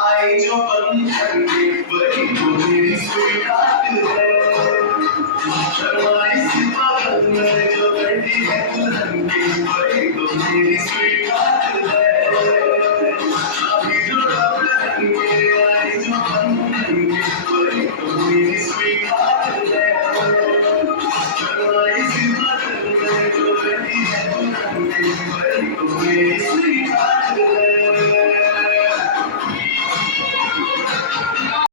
आई जो बंधन के वही तो मेरी स्वीकार है। शर्माई सी बात में जो बैठी है दुल्हन की वही तो मेरी स्वीकार